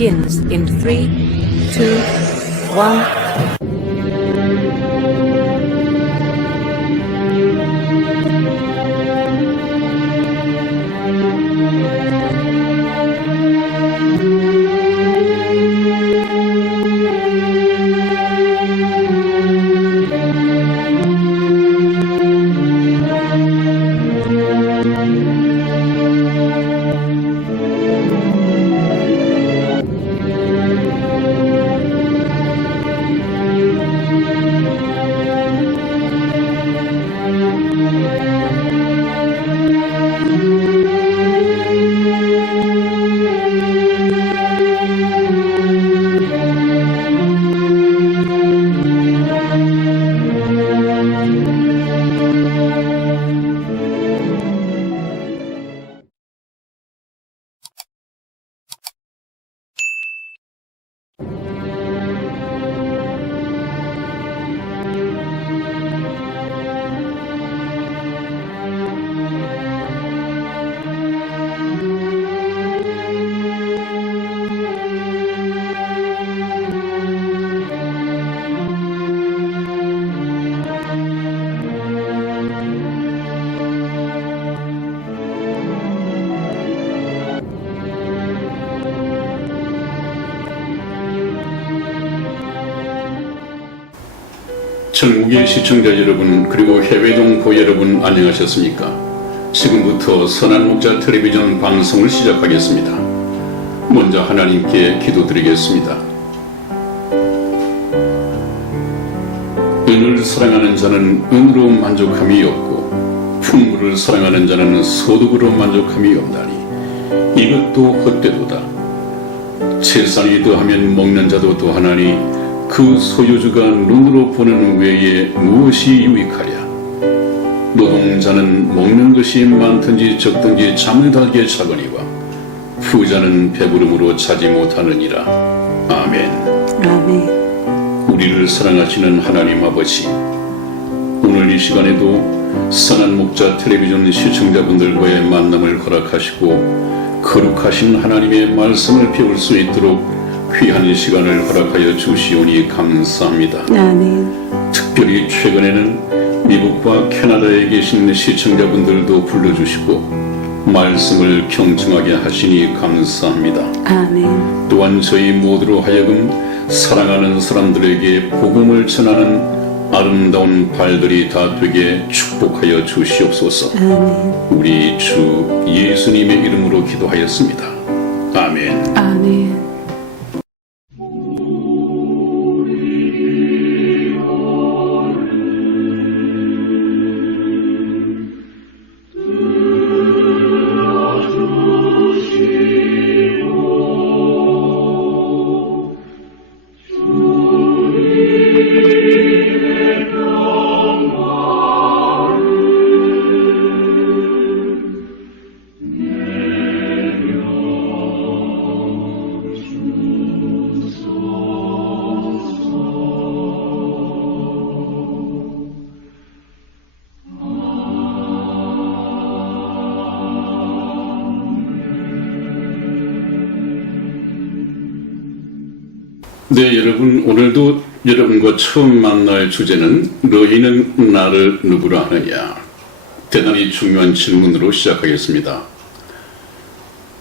begins in 3, 2, 1. 전국의 시청자 여러분, 그리고 해외 동포 여러분, 안녕하셨습니까? 지금부터 선한 목자 텔레비전 방송을 시작하겠습니다. 먼저 하나님께 기도드리겠습니다. 은을 사랑하는 자는 은으로 만족함이 없고 풍물을 사랑하는 자는 소득으로 만족함이 없나니 이것도 헛되도다. 세상이 더하면 먹는 자도 더하나니 그 소유주가 눈으로 보는 외에 무엇이 유익하랴. 노동자는 먹는 것이 많든지 적든지 잠을 달게 차거니와 부자는 배부름으로 자지 못하느니라. 아멘. 아멘. 우리를 사랑하시는 하나님 아버지, 오늘 이 시간에도 선한 목자 텔레비전 시청자분들과의 만남을 허락하시고 거룩하신 하나님의 말씀을 배울 수 있도록 귀한 시간을 허락하여 주시오니 감사합니다. 아멘. 특별히 최근에는 미국과 캐나다에 계신 시청자분들도 불러주시고 말씀을 경청하게 하시니 감사합니다. 아멘. 또한 저희 모두로 하여금 사랑하는 사람들에게 복음을 전하는 아름다운 발들이 다 되게 축복하여 주시옵소서. 아멘. 우리 주 예수님의 이름으로 기도하였습니다. 아멘. 아멘. 네, 여러분, 오늘도 여러분과 처음 만날 주제는 너희는 나를 누구라 하느냐. 대단히 중요한 질문으로 시작하겠습니다.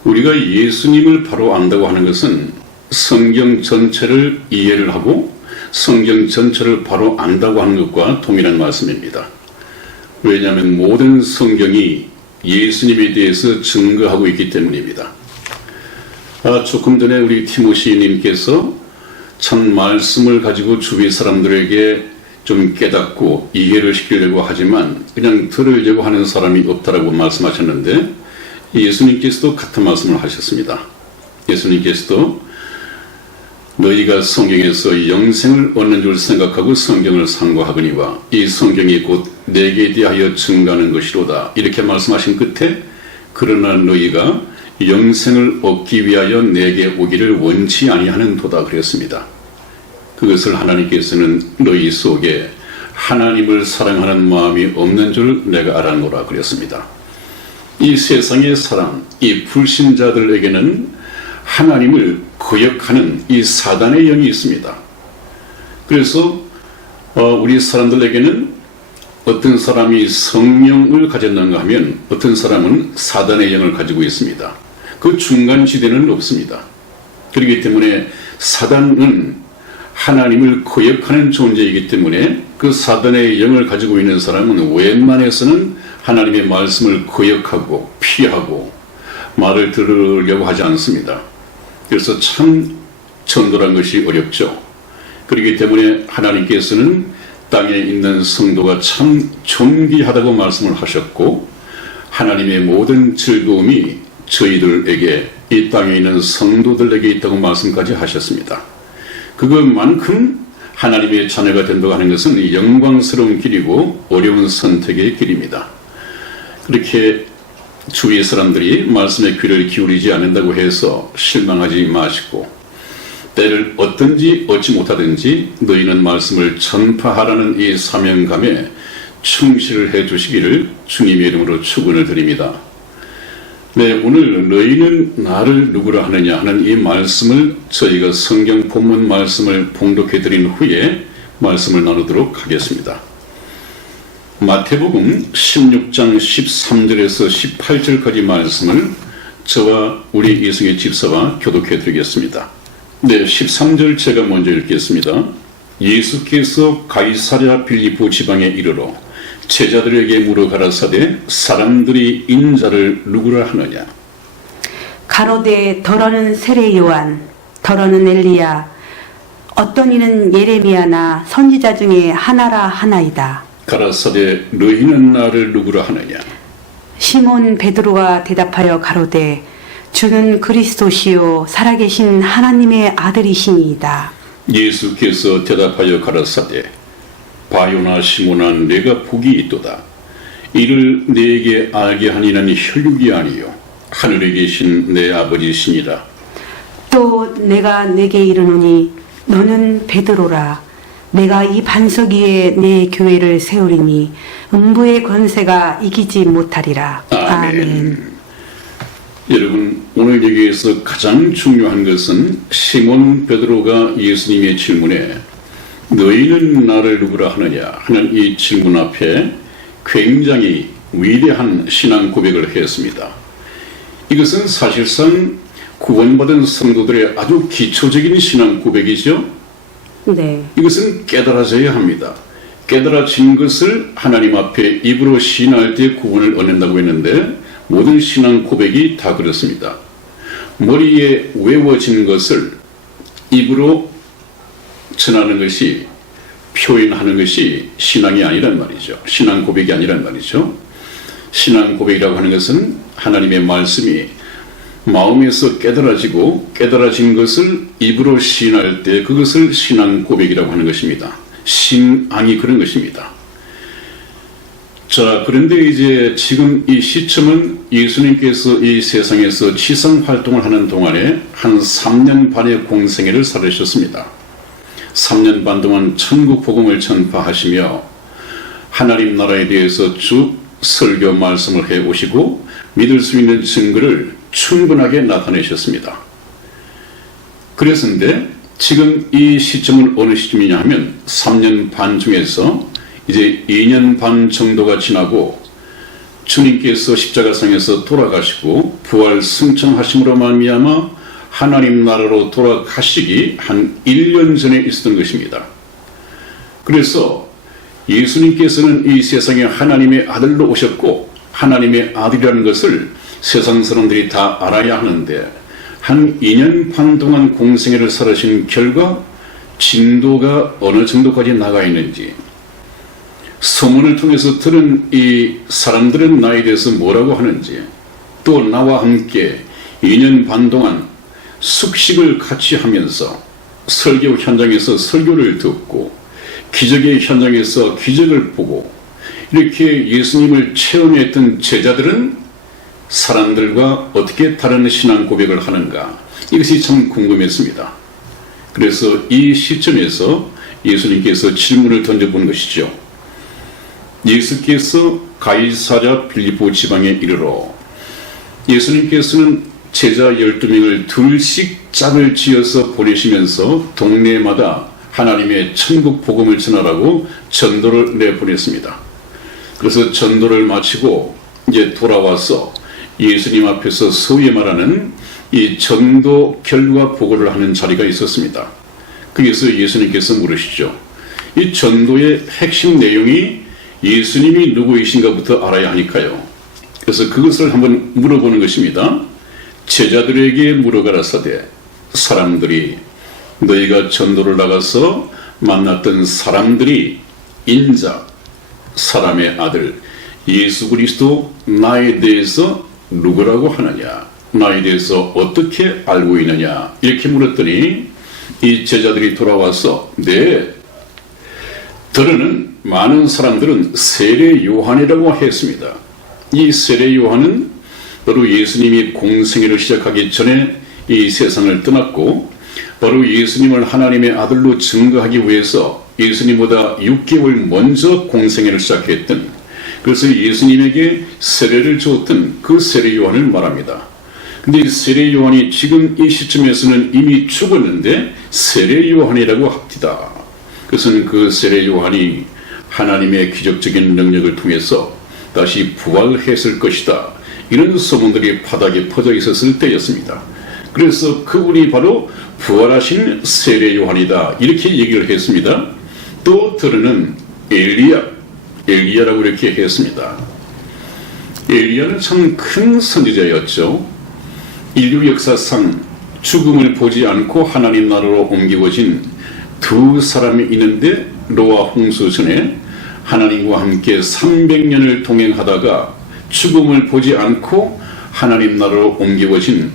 우리가 예수님을 바로 안다고 하는 것은 성경 전체를 이해를 하고 성경 전체를 바로 안다고 하는 것과 동일한 말씀입니다. 왜냐하면 모든 성경이 예수님에 대해서 증거하고 있기 때문입니다. 조금 전에 우리 티모시님께서 참 말씀을 가지고 주위 사람들에게 좀 깨닫고 이해를 시키려고 하지만 그냥 들으려고 하는 사람이 없다라고 말씀하셨는데, 예수님께서도 같은 말씀을 하셨습니다. 예수님께서도 너희가 성경에서 영생을 얻는 줄 생각하고 성경을 상고하거니와 이 성경이 곧 내게 대하여 증거하는 것이로다, 이렇게 말씀하신 끝에 그러나 너희가 영생을 얻기 위하여 내게 오기를 원치 아니하는 도다 그랬습니다. 그것을 하나님께서는 너희 속에 하나님을 사랑하는 마음이 없는 줄 내가 알았노라 그랬습니다. 이 세상의 사람, 이 불신자들에게는 하나님을 거역하는 이 사단의 영이 있습니다. 그래서 우리 사람들에게는 어떤 사람이 성령을 가졌는가 하면 어떤 사람은 사단의 영을 가지고 있습니다. 그 중간 지대는 없습니다. 그렇기 때문에 사단은 하나님을 거역하는 존재이기 때문에 그 사단의 영을 가지고 있는 사람은 웬만해서는 하나님의 말씀을 거역하고 피하고 말을 들으려고 하지 않습니다. 그래서 참 전도란 것이 어렵죠. 그렇기 때문에 하나님께서는 땅에 있는 성도가 참 존귀하다고 말씀을 하셨고 하나님의 모든 즐거움이 저희들에게 이 땅에 있는 성도들에게 있다고 말씀까지 하셨습니다. 그것만큼 하나님의 자녀가 된다고 하는 것은 영광스러운 길이고 어려운 선택의 길입니다. 그렇게 주위 사람들이 말씀에 귀를 기울이지 않는다고 해서 실망하지 마시고 때를 얻든지 얻지 못하든지 너희는 말씀을 전파하라는 이 사명감에 충실을 해 주시기를 주님의 이름으로 축원을 드립니다. 네, 오늘 너희는 나를 누구라 하느냐 하는 이 말씀을 저희가 성경 본문 말씀을 봉독해 드린 후에 말씀을 나누도록 하겠습니다. 마태복음 16장 13절에서 18절까지 말씀을 저와 우리 이승의 집사와 교독해 드리겠습니다. 네, 13절 제가 먼저 읽겠습니다. 예수께서 가이사랴 빌립보 지방에 이르러 제자들에게 물어 가라사대 사람들이 인자를 누구라 하느냐. 가로되 더러는 세례 요한, 더러는 엘리야, 어떤 이는 예레미야나 선지자 중에 하나라 하나이다. 가라사대 너희는 나를 누구라 하느냐. 시몬 베드로가 대답하여 가로되 주는 그리스도시요 살아계신 하나님의 아들이시니이다. 예수께서 대답하여 가라사대 바요나 시몬아 내가 복이 있도다. 이를 네게 알게 하니는 혈육이 아니요 하늘에 계신 내 아버지시니라. 또 내가 내게 이르노니 너는 베드로라. 내가 이 반석 위에 내 교회를 세우리니 음부의 권세가 이기지 못하리라. 아멘. 여러분, 오늘 여기에서 가장 중요한 것은 시몬 베드로가 예수님의 질문에 너희는 나를 누구라 하느냐 하는 이 질문 앞에 굉장히 위대한 신앙 고백을 했습니다. 이것은 사실상 구원받은 성도들의 아주 기초적인 신앙 고백이죠. 네. 이것은 깨달아져야 합니다. 깨달아진 것을 하나님 앞에 입으로 시인할 때 구원을 얻는다고 했는데 모든 신앙 고백이 다 그렇습니다. 머리에 외워진 것을 입으로 전하는 것이 표현하는 것이 신앙이 아니란 말이죠. 신앙 고백이 아니란 말이죠. 신앙 고백이라고 하는 것은 하나님의 말씀이 마음에서 깨달아지고 깨달아진 것을 입으로 시인할 때 그것을 신앙 고백이라고 하는 것입니다. 신앙이 그런 것입니다. 자, 그런데 이제 지금 이 시점은 예수님께서 이 세상에서 지상 활동을 하는 동안에 한 3년 반의 공생애를 살으셨습니다. 3년 반 동안 천국 복음을 전파하시며 하나님 나라에 대해서 쭉 설교 말씀을 해 오시고 믿을 수 있는 증거를 충분하게 나타내셨습니다. 그랬는데 지금 이 시점은 어느 시점이냐 하면 3년 반 중에서 이제 2년 반 정도가 지나고 주님께서 십자가상에서 돌아가시고 부활 승천하심으로 말미암아 하나님 나라로 돌아가시기 한 1년 전에 있었던 것입니다. 그래서 예수님께서는 이 세상에 하나님의 아들로 오셨고 하나님의 아들이라는 것을 세상 사람들이 다 알아야 하는데 한 2년 반 동안 공생애를 살으신 결과 진도가 어느 정도까지 나가 있는지 소문을 통해서 들은 이 사람들은 나에 대해서 뭐라고 하는지 또 나와 함께 2년 반 동안 숙식을 같이 하면서 설교 현장에서 설교를 듣고 기적의 현장에서 기적을 보고 이렇게 예수님을 체험했던 제자들은 사람들과 어떻게 다른 신앙 고백을 하는가 이것이 참 궁금했습니다. 그래서 이 시점에서 예수님께서 질문을 던져본 것이죠. 예수께서 가이사랴 빌립보 지방에 이르러 예수님께서는 제자 12명을 둘씩 짝을 지어서 보내시면서 동네마다 하나님의 천국 복음을 전하라고 전도를 내보냈습니다. 그래서 전도를 마치고 이제 돌아와서 예수님 앞에서 소위 말하는 이 전도 결과 보고를 하는 자리가 있었습니다. 거기서 예수님께서 물으시죠. 이 전도의 핵심 내용이 예수님이 누구이신가부터 알아야 하니까요. 그래서 그것을 한번 물어보는 것입니다. 제자들에게 물어가라사대 사람들이 너희가 전도를 나가서 만났던 사람들이 인자 사람의 아들 예수 그리스도 나에 대해서 누구라고 하느냐, 나에 대해서 어떻게 알고 있느냐 이렇게 물었더니 이 제자들이 돌아와서 네, 들으는 많은 사람들은 세례 요한이라고 했습니다. 이 세례 요한은 바로 예수님이 공생애를 시작하기 전에 이 세상을 떠났고 바로 예수님을 하나님의 아들로 증거하기 위해서 예수님보다 6개월 먼저 공생애를 시작했던, 그래서 예수님에게 세례를 줬던 그 세례 요한을 말합니다. 근데 이 세례 요한이 지금 이 시점에서는 이미 죽었는데 세례 요한이라고 합니다. 그것은 그 세례 요한이 하나님의 기적적인 능력을 통해서 다시 부활했을 것이다, 이런 소문들이 바닥에 퍼져 있었을 때였습니다. 그래서 그분이 바로 부활하신 세례 요한이다 이렇게 얘기를 했습니다. 또 들으는 엘리야라고 이렇게 했습니다. 엘리야는 참 큰 선지자였죠. 인류 역사상 죽음을 보지 않고 하나님 나라로 옮겨진 두 사람이 있는데 노아 홍수 전에 하나님과 함께 300년을 동행하다가 죽음을 보지 않고 하나님 나라로 옮겨진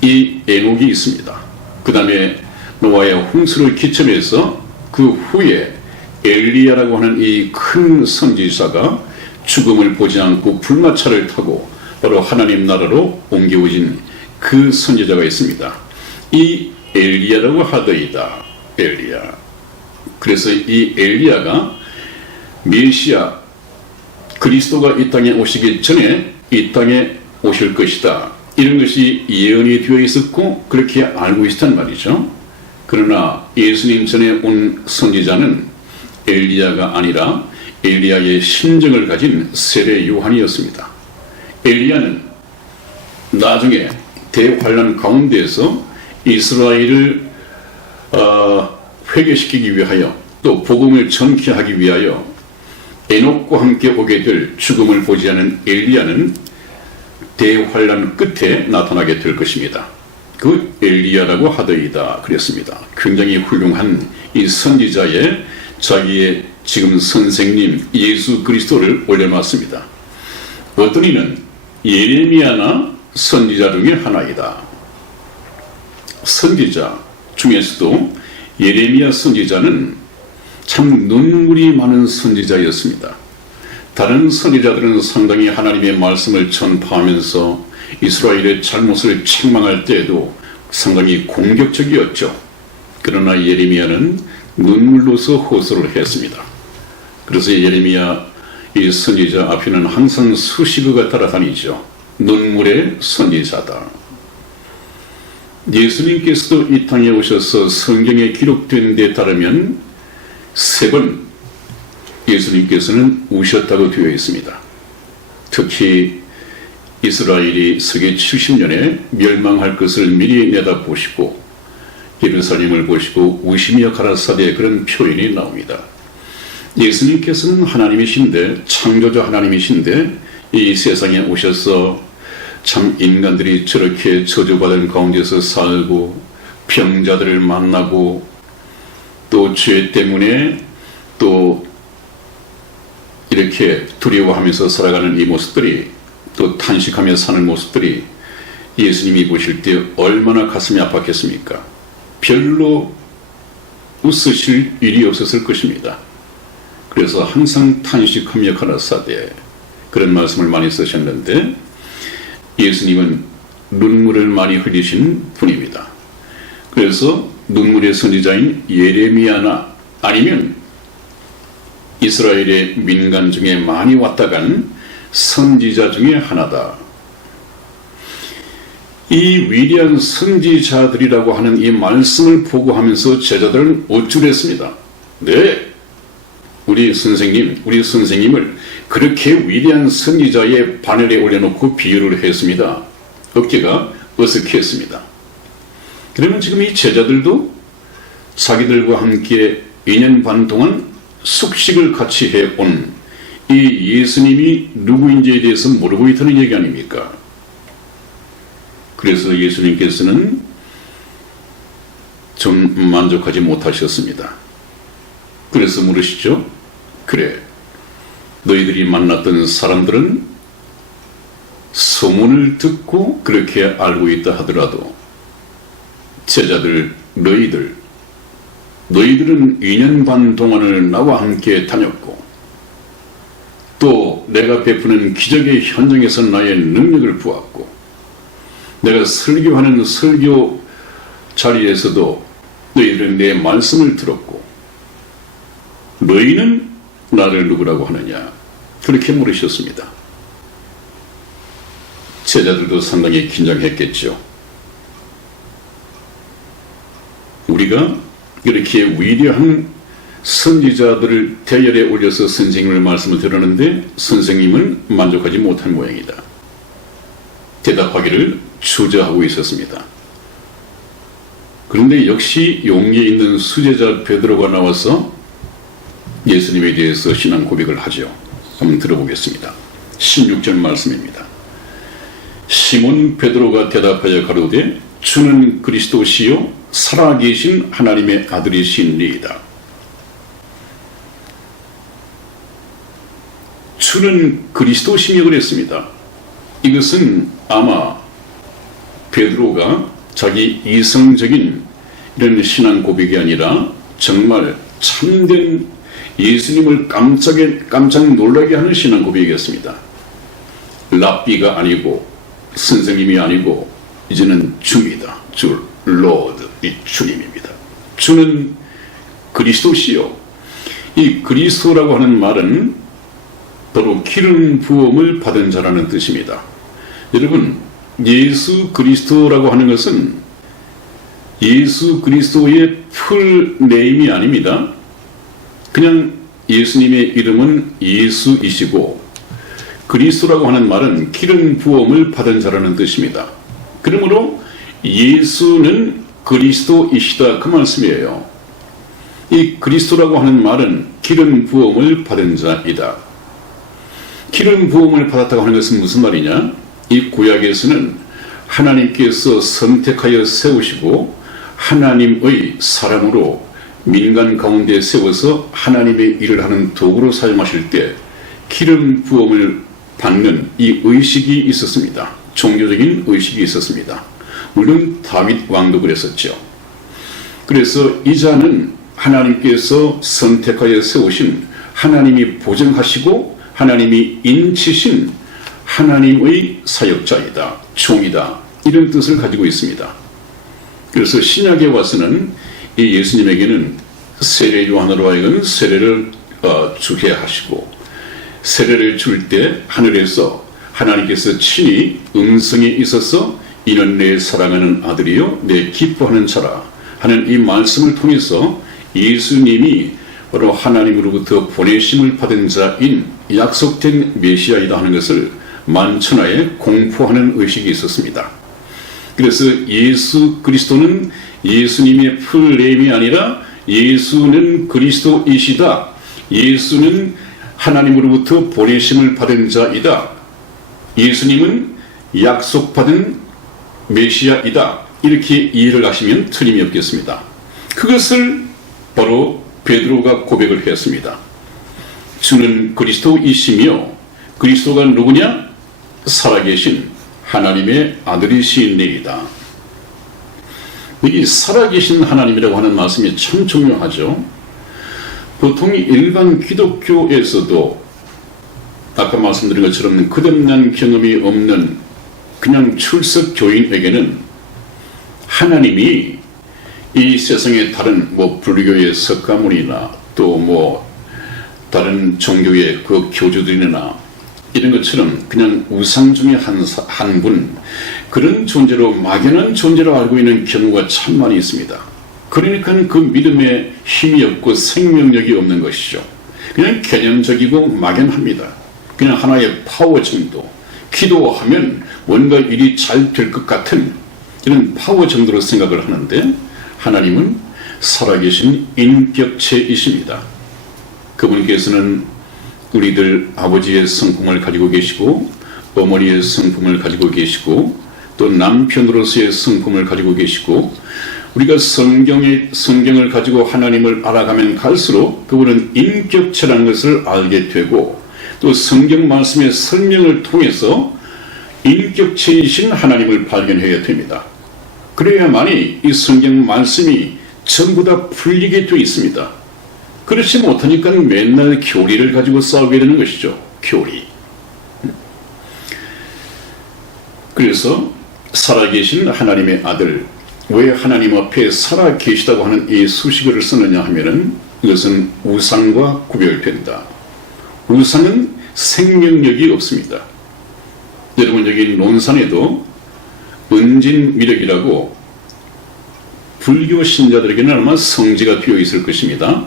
이 에녹이 있습니다. 그 다음에 노아의 홍수를 기점해서 그 후에 엘리야라고 하는 이 큰 선지자가 죽음을 보지 않고 불마차를 타고 바로 하나님 나라로 옮겨진 그 선지자가 있습니다. 이 엘리야라고 하더이다. 엘리야. 그래서 이 엘리야가 메시아 그리스도가 이 땅에 오시기 전에 이 땅에 오실 것이다, 이런 것이 예언이 되어 있었고 그렇게 알고 있었단 말이죠. 그러나 예수님 전에 온 선지자는 엘리야가 아니라 엘리야의 심정을 가진 세례 요한이었습니다. 엘리야는 나중에 대환란 가운데에서 이스라엘을 회개시키기 위하여 또 복음을 전케하기 위하여 에녹과 함께 오게 될 죽음을 보지 않은 엘리야는 대환란 끝에 나타나게 될 것입니다. 그 엘리야라고 하더이다 그랬습니다. 굉장히 훌륭한 이 선지자의 자기의 지금 선생님 예수 그리스도를 올려놨습니다. 어떤 이는 예레미야나 선지자 중에 하나이다. 선지자 중에서도 예레미야 선지자는 참 눈물이 많은 선지자였습니다. 다른 선지자들은 상당히 하나님의 말씀을 전파하면서 이스라엘의 잘못을 책망할 때에도 상당히 공격적이었죠. 그러나 예레미야는 눈물로서 호소를 했습니다. 그래서 예레미야 이 선지자 앞에는 항상 수식어가 따라다니죠. 눈물의 선지자다. 예수님께서도 이 땅에 오셔서 성경에 기록된 데 따르면 3번 예수님께서는 우셨다고 되어 있습니다. 특히 이스라엘이 서기 70년에 멸망할 것을 미리 내다보시고 예루살렘을 보시고 우시며 가라사대 그런 표현이 나옵니다. 예수님께서는 하나님이신데, 창조자 하나님이신데 이 세상에 오셔서 참 인간들이 저렇게 저주받은 가운데서 살고 병자들을 만나고 또 죄 때문에 또 이렇게 두려워하면서 살아가는 이 모습들이, 또 탄식하며 사는 모습들이 예수님이 보실 때 얼마나 가슴이 아팠겠습니까? 별로 웃으실 일이 없었을 것입니다. 그래서 항상 탄식하며 가라사대 그런 말씀을 많이 쓰셨는데, 예수님은 눈물을 많이 흘리신 분입니다. 그래서 눈물의 선지자인 예레미야나 아니면 이스라엘의 민간 중에 많이 왔다 간 선지자 중에 하나다. 이 위대한 선지자들이라고 하는 이 말씀을 보고하면서 제자들은 어쭈랬습니다. 네, 우리 선생님을 그렇게 위대한 선지자의 바늘에 올려놓고 비유를 했습니다. 어깨가 어색했습니다. 그러면 지금 이 제자들도 자기들과 함께 2년 반 동안 숙식을 같이 해온 이 예수님이 누구인지에 대해서 모르고 있다는 얘기 아닙니까? 그래서 예수님께서는 좀 만족하지 못하셨습니다. 그래서 물으시죠. 그래, 너희들이 만났던 사람들은 소문을 듣고 그렇게 알고 있다 하더라도 제자들, 너희들은 2년 반 동안을 나와 함께 다녔고 또 내가 베푸는 기적의 현장에서 나의 능력을 보았고 내가 설교하는 설교 자리에서도 너희들은 내 말씀을 들었고 너희는 나를 누구라고 하느냐? 그렇게 물으셨습니다. 제자들도 상당히 긴장했겠죠. 우리가 이렇게 위대한 선지자들을 대열에 올려서 선생님의 말씀을 들었는데 선생님은 만족하지 못한 모양이다. 대답하기를 주저하고 있었습니다. 그런데 역시 용기 있는 수제자 베드로가 나와서 예수님에 대해서 신앙 고백을 하죠. 한번 들어보겠습니다. 16절 말씀입니다. 시몬 베드로가 대답하여 가로되 주는 그리스도시요 살아계신 하나님의 아들이시니이다. 주는 그리스도시며 그랬습니다. 이것은 아마 베드로가 자기 이성적인 이런 신앙 고백이 아니라 정말 참된 예수님을 깜짝 놀라게 하는 신앙 고백이었습니다. 랍비가 아니고 선생님이 아니고 이제는 주입니다. 주, 로드, 이 주님입니다. 주는 그리스도시요. 이 그리스도라고 하는 말은 바로 기름 부음을 받은 자라는 뜻입니다. 여러분, 예수 그리스도라고 하는 것은 예수 그리스도의 풀네임이 아닙니다. 그냥 예수님의 이름은 예수이시고 그리스도라고 하는 말은 기름 부음을 받은 자라는 뜻입니다. 그러므로 예수는 그리스도이시다 그 말씀이에요. 이 그리스도라고 하는 말은 기름 부음을 받은 자이다. 기름 부음을 받았다고 하는 것은 무슨 말이냐? 이 구약에서는 하나님께서 선택하여 세우시고 하나님의 사람으로 민간 가운데 세워서 하나님의 일을 하는 도구로 사용하실 때 기름 부음을 받는 이 의식이 있었습니다. 종교적인 의식이 있었습니다. 물론 다윗 왕도 그랬었죠. 그래서 이 자는 하나님께서 선택하여 세우신 하나님이 보정하시고 하나님이 인치신 하나님의 사역자이다, 종이다, 이런 뜻을 가지고 있습니다. 그래서 신약에 와서는 이 예수님에게는 세례 요한으로 하여금 세례를 주게 하시고 세례를 줄 때 하늘에서 하나님께서 친히 음성이 있어서 이는 내 사랑하는 아들이요 내 기뻐하는 자라 하는 이 말씀을 통해서 예수님이 바로 하나님으로부터 보내심을 받은 자인 약속된 메시아이다 하는 것을 만천하에 공포하는 의식이 있었습니다. 그래서 예수 그리스도는 예수님의 풀네임이 아니라 예수는 그리스도이시다. 예수는 하나님으로부터 보내심을 받은 자이다. 예수님은 약속받은 메시아이다. 이렇게 이해를 하시면 틀림이 없겠습니다. 그것을 바로 베드로가 고백을 했습니다. 주는 그리스도이시며 그리스도가 누구냐? 살아계신 하나님의 아들이시니이다. 이 살아계신 하나님이라고 하는 말씀이 참 중요하죠. 보통 일반 기독교에서도 아까 말씀드린 것처럼 거듭난 경험이 없는 그냥 출석 교인에게는 하나님이 이 세상의 다른 불교의 석가모니나 또 다른 종교의 그 교주들이나 이런 것처럼 그냥 우상 중에 한 분, 그런 존재로 막연한 존재로 알고 있는 경우가 참 많이 있습니다. 그러니까 그 믿음에 힘이 없고 생명력이 없는 것이죠. 그냥 개념적이고 막연합니다. 그냥 하나의 파워 정도, 기도하면 뭔가 일이 잘 될 것 같은 이런 파워 정도로 생각을 하는데, 하나님은 살아계신 인격체이십니다. 그분께서는 우리들 아버지의 성품을 가지고 계시고, 어머니의 성품을 가지고 계시고, 또 남편으로서의 성품을 가지고 계시고, 우리가 성경을 가지고 하나님을 알아가면 갈수록 그분은 인격체라는 것을 알게 되고, 또 성경 말씀의 설명을 통해서 인격체이신 하나님을 발견해야 됩니다. 그래야만이 이 성경 말씀이 전부 다 풀리게 되어 있습니다. 그렇지 못하니까 맨날 교리를 가지고 싸우게 되는 것이죠. 교리. 그래서 살아계신 하나님의 아들, 왜 하나님 앞에 살아계시다고 하는 이 수식어를 쓰느냐 하면은 이것은 우상과 구별된다. 우상은 생명력이 없습니다. 여러분, 여기 논산에도 은진미력이라고 불교 신자들에게는 아마 성지가 비어 있을 것입니다.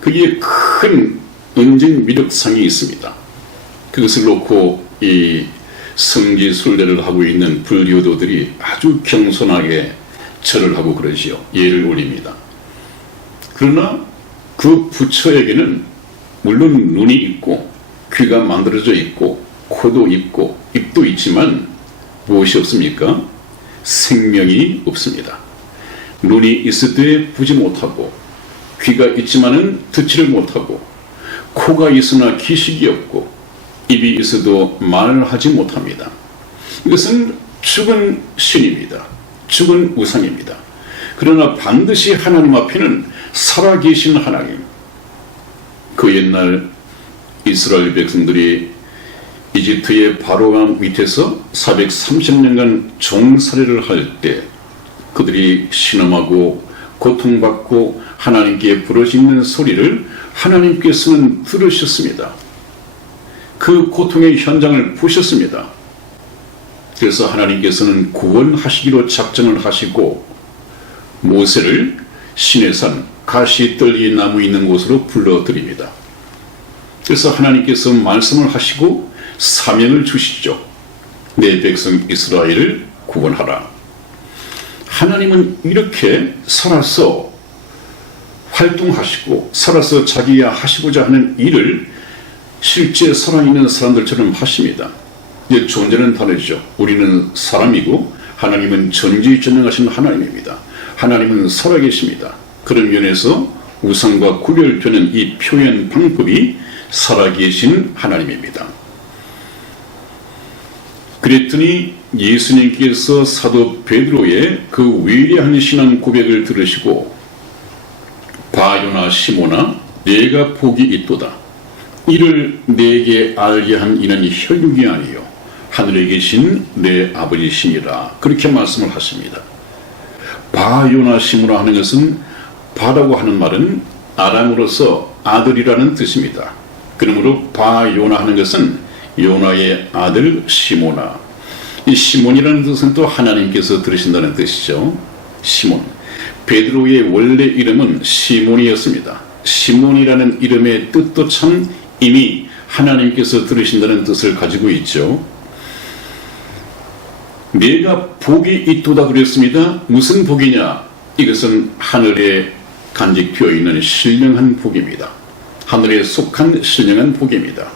거기에 큰 은진미력상이 있습니다. 그것을 놓고 이 성지 순례를 하고 있는 불교도들이 아주 겸손하게 절을 하고 그러지요. 예를 올립니다. 그러나 그 부처에게는 물론 눈이 있고 귀가 만들어져 있고 코도 있고 입도 있지만 무엇이 없습니까? 생명이 없습니다. 눈이 있을 때 보지 못하고, 귀가 있지만은 듣지를 못하고, 코가 있으나 기식이 없고, 입이 있어도 말을 하지 못합니다. 이것은 죽은 신입니다. 죽은 우상입니다. 그러나 반드시 하나님 앞에는 살아계신 하나님, 그 옛날 이스라엘 백성들이 이집트의 바로왕 밑에서 430년간 종살이를 할 때 그들이 신음하고 고통받고 하나님께 부르짖는 소리를 하나님께서는 들으셨습니다. 그 고통의 현장을 보셨습니다. 그래서 하나님께서는 구원하시기로 작정을 하시고 모세를 시내산 가시떨기 나무 있는 곳으로 불러드립니다. 그래서 하나님께서 말씀을 하시고 사명을 주시죠. 내 백성 이스라엘을 구원하라. 하나님은 이렇게 살아서 활동하시고 살아서 자기가 하시고자 하는 일을 실제 살아있는 사람들처럼 하십니다. 이제 존재는 다르죠. 우리는 사람이고 하나님은 전지전능하신 하나님입니다. 하나님은 살아계십니다. 그런 면에서 우상과 구별되는 이 표현 방법이 살아계신 하나님입니다. 그랬더니 예수님께서 사도 베드로의 그 위대한 신앙 고백을 들으시고 바요나 시모나 내가 복이 있도다. 이를 내게 알게 한 이는 혈육이 아니요 하늘에 계신 내 아버지시니라. 그렇게 말씀을 하십니다. 바요나 시모나 하는 것은 바라고 하는 말은 아람으로서 아들이라는 뜻입니다. 그러므로 바요나 하는 것은 요나의 아들 시모나. 이 시몬이라는 뜻은 또 하나님께서 들으신다는 뜻이죠. 시몬. 베드로의 원래 이름은 시몬이었습니다. 시몬이라는 이름의 뜻도 참 이미 하나님께서 들으신다는 뜻을 가지고 있죠. 내가 복이 있도다 그랬습니다. 무슨 복이냐? 이것은 하늘에 간직되어 있는 신령한 복입니다. 하늘에 속한 신령한 복입니다.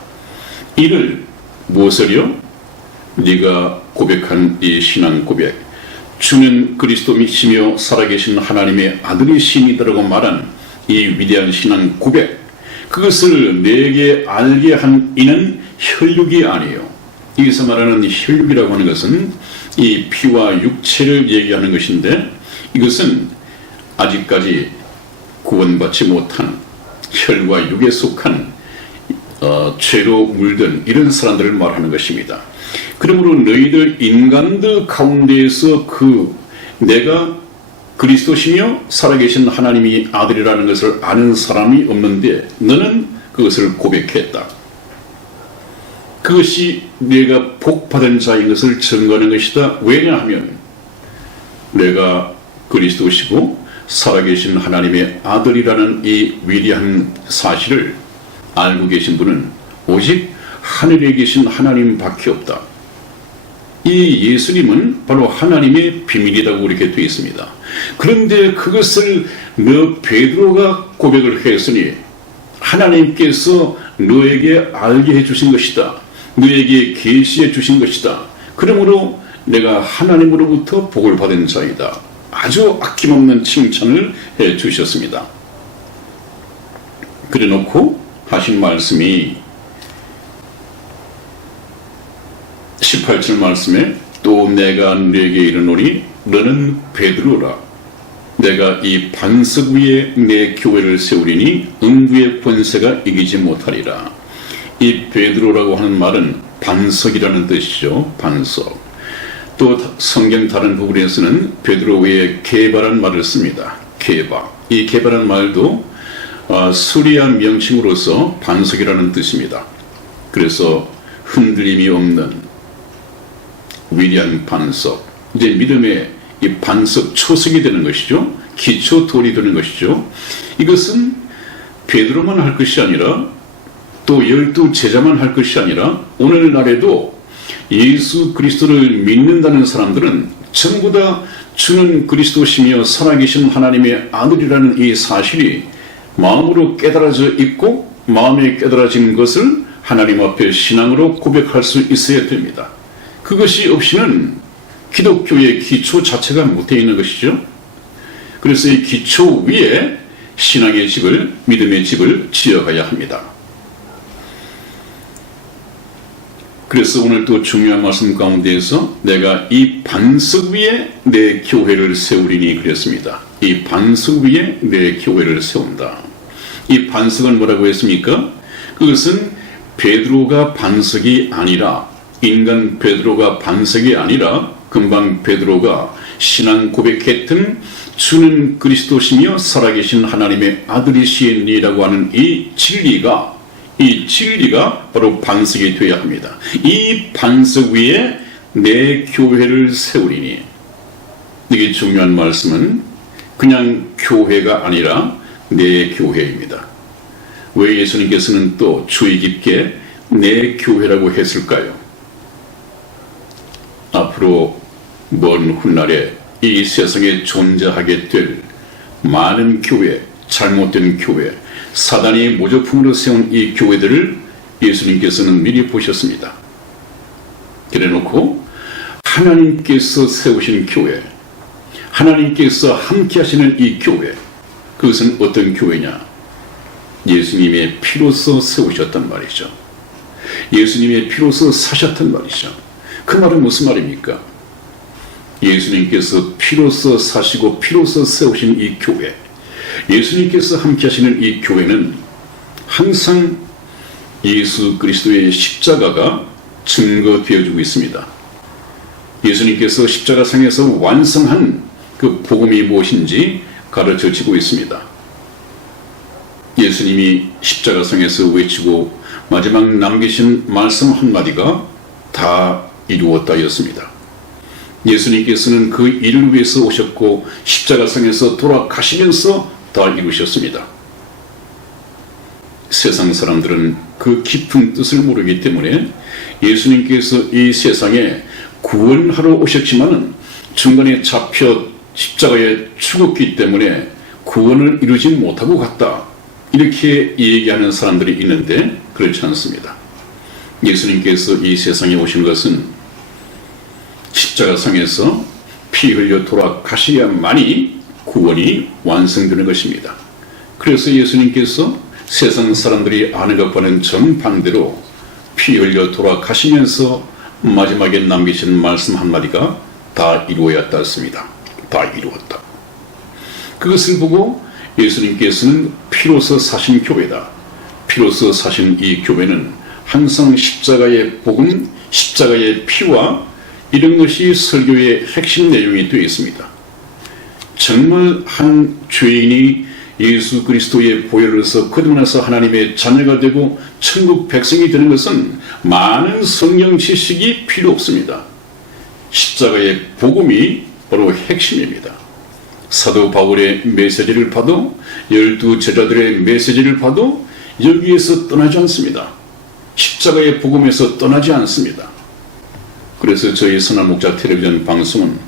이를 무엇을요? 네가 고백한 이 신앙 고백, 주는 그리스도 믿으시며 살아계신 하나님의 아들이시니다라고 말한 이 위대한 신앙 고백, 그것을 내게 알게 한 이는 혈육이 아니요. 여기서 말하는 혈육이라고 하는 것은 이 피와 육체를 얘기하는 것인데, 이것은 아직까지 구원받지 못한 혈과 육에 속한 죄로 물든 이런 사람들을 말하는 것입니다. 그러므로 너희들 인간들 가운데에서 내가 그리스도시며 살아계신 하나님이 아들이라는 것을 아는 사람이 없는데 너는 그것을 고백했다. 그것이 내가 복받은 자인 것을 증거하는 것이다. 왜냐하면 내가 그리스도시고 살아계신 하나님의 아들이라는 이 위대한 사실을 알고 계신 분은 오직 하늘에 계신 하나님밖에 없다. 이 예수님은 바로 하나님의 비밀이라고 이렇게 되어 있습니다. 그런데 그것을 너 베드로가 고백을 했으니 하나님께서 너에게 알게 해주신 것이다. 너에게 계시해 주신 것이다. 그러므로 내가 하나님으로부터 복을 받은 자이다. 아주 아낌없는 칭찬을 해 주셨습니다. 그래 놓고 하신 말씀이 18절 말씀에 또 내가 네게 이르노니 너는 베드로라. 내가 이 반석 위에 내 교회를 세우리니 음부의 권세가 이기지 못하리라. 이 베드로라고 하는 말은 반석이라는 뜻이죠. 반석. 또 성경 다른 부분에서는 베드로 외에 게바라는 말을 씁니다. 게바. 이 게바라는 말도 수리아 명칭으로서 반석이라는 뜻입니다. 그래서 흔들림이 없는 위대한 반석. 이제 믿음의 이 반석 초석이 되는 것이죠. 기초 돌이 되는 것이죠. 이것은 베드로만 할 것이 아니라 또 12 제자만 할 것이 아니라 오늘날에도 예수 그리스도를 믿는다는 사람들은 전부 다 주는 그리스도시며 살아계신 하나님의 아들이라는 이 사실이 마음으로 깨달아져 있고 마음에 깨달아진 것을 하나님 앞에 신앙으로 고백할 수 있어야 됩니다. 그것이 없이는 기독교의 기초 자체가 못되어 있는 것이죠. 그래서 이 기초 위에 신앙의 집을, 믿음의 집을 지어가야 합니다. 그래서 오늘 또 중요한 말씀 가운데에서 내가 이 반석 위에 내 교회를 세우리니 그랬습니다. 이 반석 위에 내 교회를 세운다. 이 반석은 뭐라고 했습니까? 그것은 베드로가 반석이 아니라, 인간 베드로가 반석이 아니라 금방 베드로가 신앙 고백했던 주는 그리스도시며 살아계신 하나님의 아들이시니라고 하는 이 진리가 바로 반석이 되어야 합니다. 이 반석 위에 내 교회를 세우리니. 이게 중요한 말씀은 그냥 교회가 아니라 내 교회입니다. 왜 예수님께서는 또 주의 깊게 내 교회라고 했을까요? 앞으로 먼 훗날에 이 세상에 존재하게 될 많은 교회, 잘못된 교회, 사단이 모조품으로 세운 이 교회들을 예수님께서는 미리 보셨습니다. 그래놓고 하나님께서 세우신 교회, 하나님께서 함께 하시는 이 교회, 그것은 어떤 교회냐? 예수님의 피로서 세우셨단 말이죠. 예수님의 피로서 사셨단 말이죠. 그 말은 무슨 말입니까? 예수님께서 피로서 사시고 피로서 세우신 이 교회, 예수님께서 함께 하시는 이 교회는 항상 예수 그리스도의 십자가가 증거되어주고 있습니다. 예수님께서 십자가상에서 완성한 그 복음이 무엇인지 가르쳐주고 있습니다. 예수님이 십자가상에서 외치고 마지막 남기신 말씀 한마디가 다 이루었다였습니다. 예수님께서는 그 일을 위해서 오셨고 십자가상에서 돌아가시면서 다 이루셨습니다. 세상 사람들은 그 깊은 뜻을 모르기 때문에 예수님께서 이 세상에 구원하러 오셨지만은 중간에 잡혀 십자가에 죽었기 때문에 구원을 이루지 못하고 갔다, 이렇게 얘기하는 사람들이 있는데 그렇지 않습니다. 예수님께서 이 세상에 오신 것은 십자가상에서 피 흘려 돌아가셔야만이 구원이 완성되는 것입니다. 그래서 예수님께서 세상 사람들이 아는 것과는 정반대로 피 흘려 돌아가시면서 마지막에 남기신 말씀 한마디가 다 이루어야했다 했습니다. 다 이루었다. 그것을 보고 예수님께서는 피로서 사신 교회다. 피로서 사신 이 교회는 항상 십자가의 복음, 십자가의 피와 이런 것이 설교의 핵심 내용이 되어 있습니다. 정말 한 죄인이 예수 그리스도의 보혈로서 거듭나서 하나님의 자녀가 되고 천국 백성이 되는 것은 많은 성경 지식이 필요 없습니다. 십자가의 복음이 바로 핵심입니다. 사도 바울의 메시지를 봐도 12 제자들의 메시지를 봐도 여기에서 떠나지 않습니다. 십자가의 복음에서 떠나지 않습니다. 그래서 저희 선한목자 텔레비전 방송은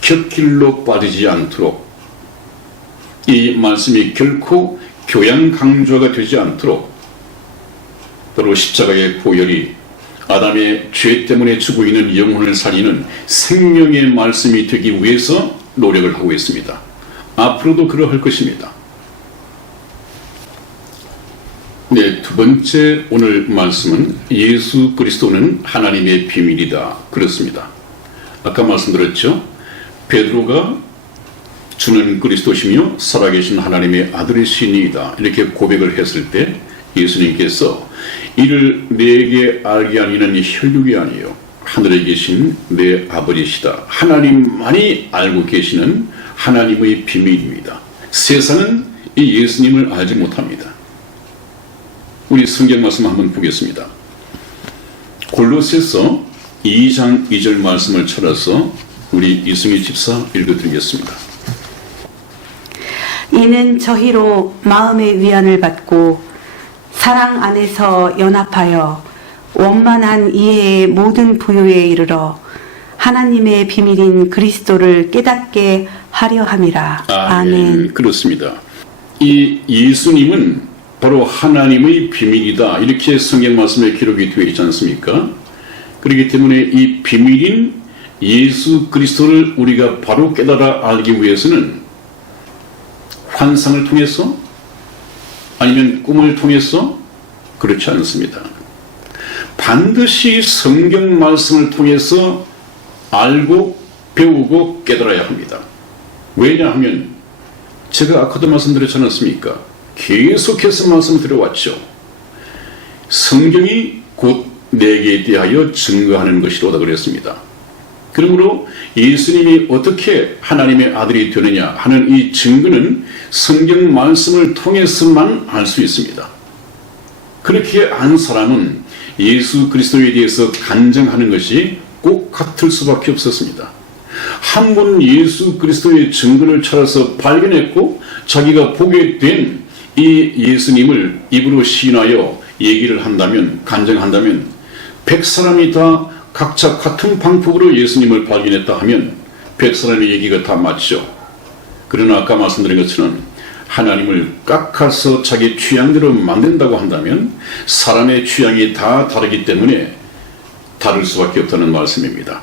곁길로 빠지지 않도록 이 말씀이 결코 교양 강조가 되지 않도록 바로 십자가의 보혈이 아담의 죄 때문에 죽어 있는 영혼을 살리는 생명의 말씀이 되기 위해서 노력을 하고 있습니다. 앞으로도 그러할 것입니다. 네, 두 번째 오늘 말씀은 예수 그리스도는 하나님의 비밀이다. 그렇습니다. 아까 말씀드렸죠. 베드로가 주는 그리스도시며 살아계신 하나님의 아들이시니이다. 이렇게 고백을 했을 때 예수님께서 이를 내게 알게 하니는 혈육이 아니요 하늘에 계신 내 아버지시다. 하나님만이 알고 계시는 하나님의 비밀입니다. 세상은 이 예수님을 알지 못합니다. 우리 성경 말씀 한번 보겠습니다. 골로새서 2장 2절 말씀을 찾아서 우리 이승희 집사 읽어드리겠습니다. 이는 저희로 마음의 위안을 받고 사랑 안에서 연합하여 원만한 이해의 모든 부요에 이르러 하나님의 비밀인 그리스도를 깨닫게 하려 함이라. 아멘. 그렇습니다. 이 예수님은 바로 하나님의 비밀이다. 이렇게 성경 말씀에 기록이 되어 있지 않습니까? 그렇기 때문에 이 비밀인 예수 그리스도를 우리가 바로 깨달아 알기 위해서는 환상을 통해서 아니면 꿈을 통해서 그렇지 않습니다. 반드시 성경 말씀을 통해서 알고 배우고 깨달아야 합니다. 왜냐하면 제가 아까도 말씀드렸지 않았습니까? 계속해서 말씀드려왔죠. 성경이 곧 내게 대하여 증거하는 것이로다 그랬습니다. 그러므로 예수님이 어떻게 하나님의 아들이 되느냐 하는 이 증거는 성경 말씀을 통해서만 알 수 있습니다. 그렇게 안 사람은 예수 그리스도에 대해서 간증하는 것이 꼭 같을 수밖에 없었습니다. 한 번 예수 그리스도의 증거를 찾아서 발견했고 자기가 보게 된 이 예수님을 입으로 시인하여 얘기를 한다면, 간증한다면 100사람이 다 각자 같은 방법으로 예수님을 발견했다 하면 100사람의 얘기가 다 맞죠. 그러나 아까 말씀드린 것처럼 하나님을 깎아서 자기 취향대로 만든다고 한다면 사람의 취향이 다 다르기 때문에 다를 수밖에 없다는 말씀입니다.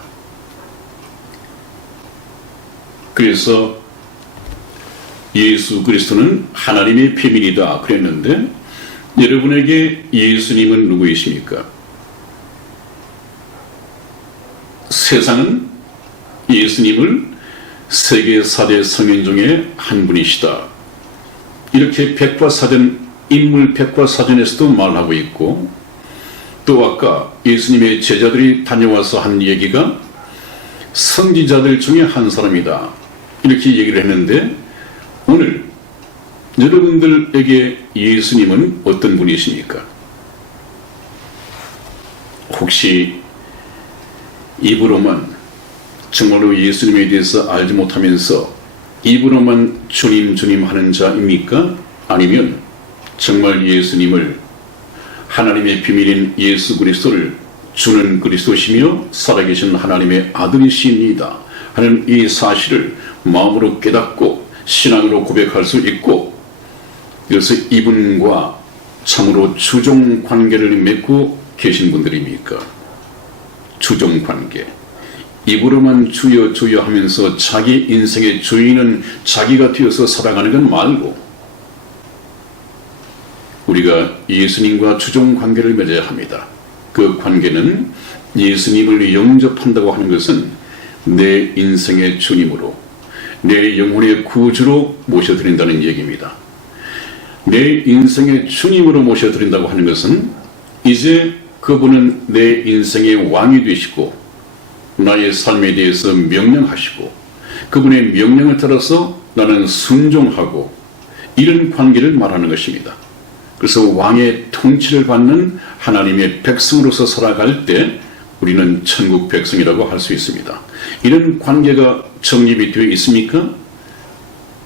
그래서 예수 그리스도는 하나님의 비밀이다 그랬는데 여러분에게 예수님은 누구이십니까? 세상은 예수님을 세계 4대 성인 중에 한 분이시다. 이렇게 백과사전, 인물 백과사전에서도 말하고 있고 또 아까 예수님의 제자들이 다녀와서 한 얘기가 선지자들 중에 한 사람이다. 이렇게 얘기를 했는데 오늘 여러분들에게 예수님은 어떤 분이십니까? 혹시 입으로만 정말로 예수님에 대해서 알지 못하면서 입으로만 주님 주님 하는 자입니까? 아니면 정말 예수님을 하나님의 비밀인 예수 그리스도를 주는 그리스도시며 살아계신 하나님의 아들이시니이다 하는 이 사실을 마음으로 깨닫고 신앙으로 고백할 수 있고 그래서 이분과 참으로 주종 관계를 맺고 계신 분들입니까? 주종 관계. 입으로만 주여 주여 하면서 자기 인생의 주인은 자기가 되어서 살아가는 건 말고 우리가 예수님과 주종 관계를 맺어야 합니다. 그 관계는 예수님을 영접한다고 하는 것은 내 인생의 주님으로 내 영혼의 구주로 모셔드린다는 얘기입니다. 내 인생의 주님으로 모셔드린다고 하는 것은 이제 그분은 내 인생의 왕이 되시고 나의 삶에 대해서 명령하시고 그분의 명령을 따라서 나는 순종하고 이런 관계를 말하는 것입니다. 그래서 왕의 통치를 받는 하나님의 백성으로서 살아갈 때 우리는 천국 백성이라고 할 수 있습니다. 이런 관계가 정립이 되어 있습니까?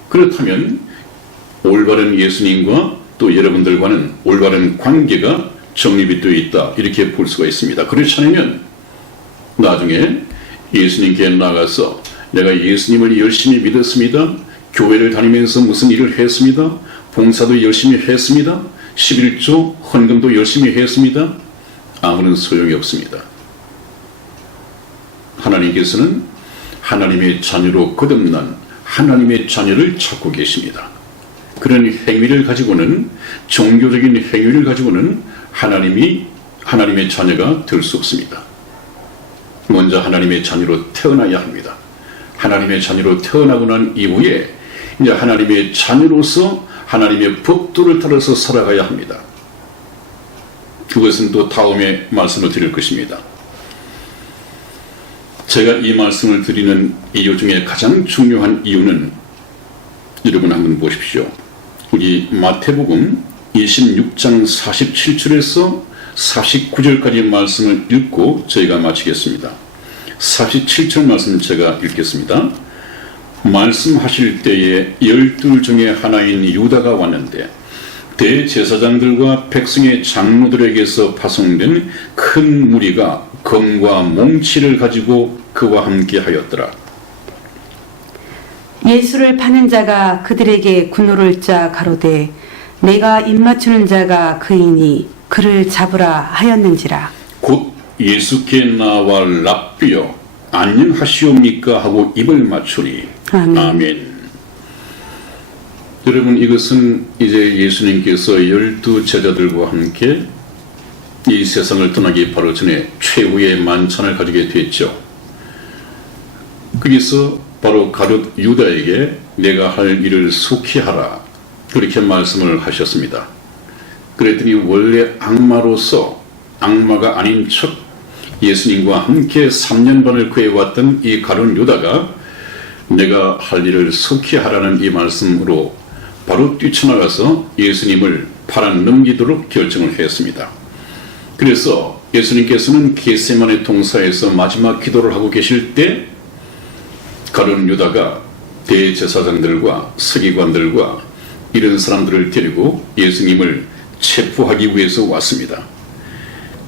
그렇다면 올바른 예수님과 또 여러분들과는 올바른 관계가 정립이 되어 있다, 이렇게 볼 수가 있습니다. 그렇지 않으면 나중에 예수님께 나가서 내가 예수님을 열심히 믿었습니다, 교회를 다니면서 무슨 일을 했습니다, 봉사도 열심히 했습니다, 11조 헌금도 열심히 했습니다, 아무런 소용이 없습니다. 하나님께서는 하나님의 자녀로 거듭난 하나님의 자녀를 찾고 계십니다. 그런 행위를 가지고는, 종교적인 행위를 가지고는 하나님의 자녀가 될 수 없습니다. 먼저 하나님의 자녀로 태어나야 합니다. 하나님의 자녀로 태어나고 난 이후에 이제 하나님의 자녀로서 하나님의 법도를 따라서 살아가야 합니다. 그것은 또 다음에 말씀을 드릴 것입니다. 제가 이 말씀을 드리는 이유 중에 가장 중요한 이유는, 여러분 한번 보십시오. 우리 마태복음 26장 47절에서 49절까지 말씀을 읽고 저희가 마치겠습니다. 47절 말씀 제가 읽겠습니다. 말씀하실 때에 12 중에 하나인 유다가 왔는데 대제사장들과 백성의 장로들에게서 파송된 큰 무리가 검과 몽치를 가지고 그와 함께 하였더라. 예수를 파는 자가 그들에게 군호를 짜 가로되 내가 입맞추는 자가 그이니 그를 잡으라 하였는지라. 곧 예수께 나와 랍비여 안녕하시옵니까 하고 입을 맞추니. 아멘. 아멘. 여러분, 이것은 이제 예수님께서 12 제자들과 함께 이 세상을 떠나기 바로 전에 최후의 만찬을 가지게 됐죠. 거기서 바로 가룟 유다에게 내가 할 일을 속히 하라, 그렇게 말씀을 하셨습니다. 그랬더니 원래 악마로서 악마가 아닌 척 예수님과 함께 3년 반을 구해왔던 이 가룟 유다가 내가 할 일을 속히 하라는 이 말씀으로 바로 뛰쳐나가서 예수님을 팔아 넘기도록 결정을 했습니다. 그래서 예수님께서는 겟세마네 동산에서 마지막 기도를 하고 계실 때 가룟 유다가 대제사장들과 서기관들과 이런 사람들을 데리고 예수님을 체포하기 위해서 왔습니다.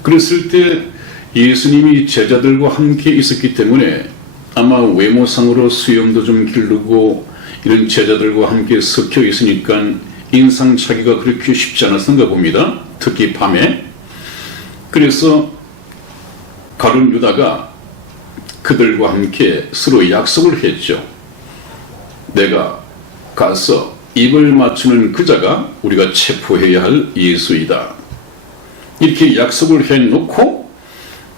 그랬을 때 예수님이 제자들과 함께 있었기 때문에 아마 외모상으로 수염도 좀 기르고 이런 제자들과 함께 섞여 있으니까 인상 차기가 그렇게 쉽지 않았던가 봅니다. 특히 밤에. 그래서 가룟 유다가 그들과 함께 서로 약속을 했죠. 내가 가서 입을 맞추는 그자가 우리가 체포해야 할 예수이다. 이렇게 약속을 해놓고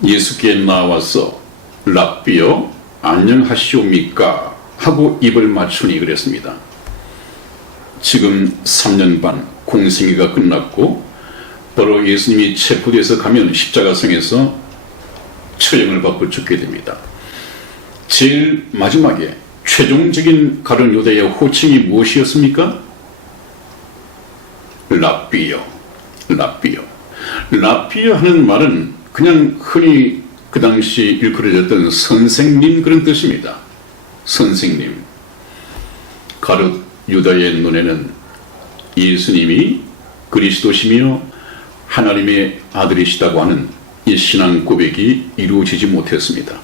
예수께 나와서 랍비여 안녕하시옵니까 하고 입을 맞추니 그랬습니다. 지금 3년 반 공생애가 끝났고 바로 예수님이 체포돼서 가면 십자가상에서 처형을 받고 죽게 됩니다. 제일 마지막에 최종적인 가룟 유다의 호칭이 무엇이었습니까? 랍비요. 랍비요. 랍비요 하는 말은 그냥 흔히 그 당시 일컬어졌던 선생님, 그런 뜻입니다. 선생님. 가룟 유다의 눈에는 예수님이 그리스도시며 하나님의 아들이시다고 하는 이 신앙 고백이 이루어지지 못했습니다.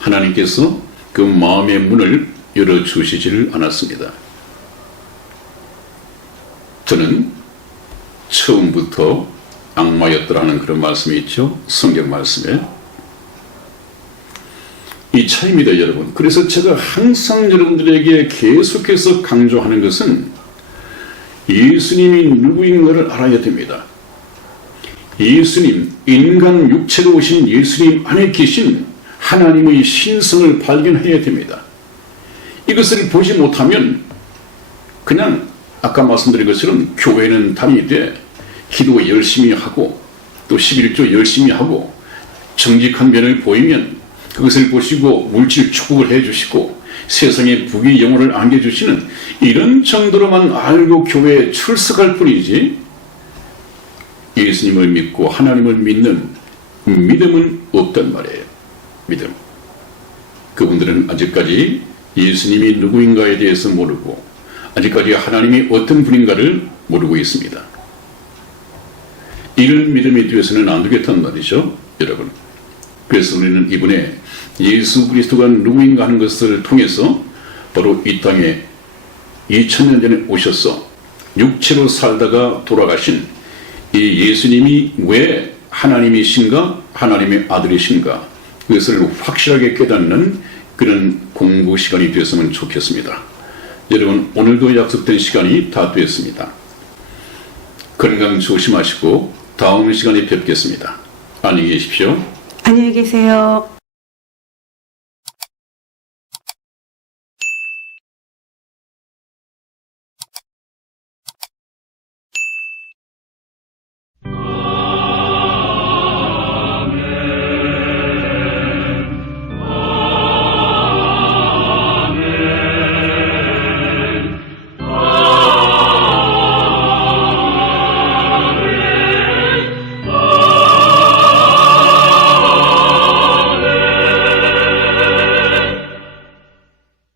하나님께서 그 마음의 문을 열어주시지를 않았습니다. 저는 처음부터 악마였더라는 그런 말씀이 있죠. 성경 말씀에. 이 차이입니다, 여러분. 그래서 제가 항상 여러분들에게 계속해서 강조하는 것은 예수님이 누구인 것을 알아야 됩니다. 예수님, 인간 육체로 오신 예수님 안에 계신 하나님의 신성을 발견해야 됩니다. 이것을 보지 못하면 그냥 아까 말씀드린 것처럼 교회는 다니되 기도 열심히 하고 또 11조 열심히 하고 정직한 면을 보이면 그것을 보시고 물질 축복을 해주시고 세상에 부귀 영혼을 안겨주시는 이런 정도로만 알고 교회에 출석할 뿐이지 예수님을 믿고 하나님을 믿는 믿음은 없단 말이에요. 믿음. 그분들은 아직까지 예수님이 누구인가에 대해서 모르고 아직까지 하나님이 어떤 분인가를 모르고 있습니다. 이런 믿음이 되어서는 안 되겠단 말이죠, 여러분. 그래서 우리는 이번에 예수 그리스도가 누구인가 하는 것을 통해서 바로 이 땅에 2000년 전에 오셔서 육체로 살다가 돌아가신 이 예수님이 왜 하나님이신가, 하나님의 아들이신가, 그것을 확실하게 깨닫는 그런 공부 시간이 되었으면 좋겠습니다. 여러분, 오늘도 약속된 시간이 다 됐습니다. 건강 조심하시고 다음 시간에 뵙겠습니다. 안녕히 계십시오. 안녕히 계세요.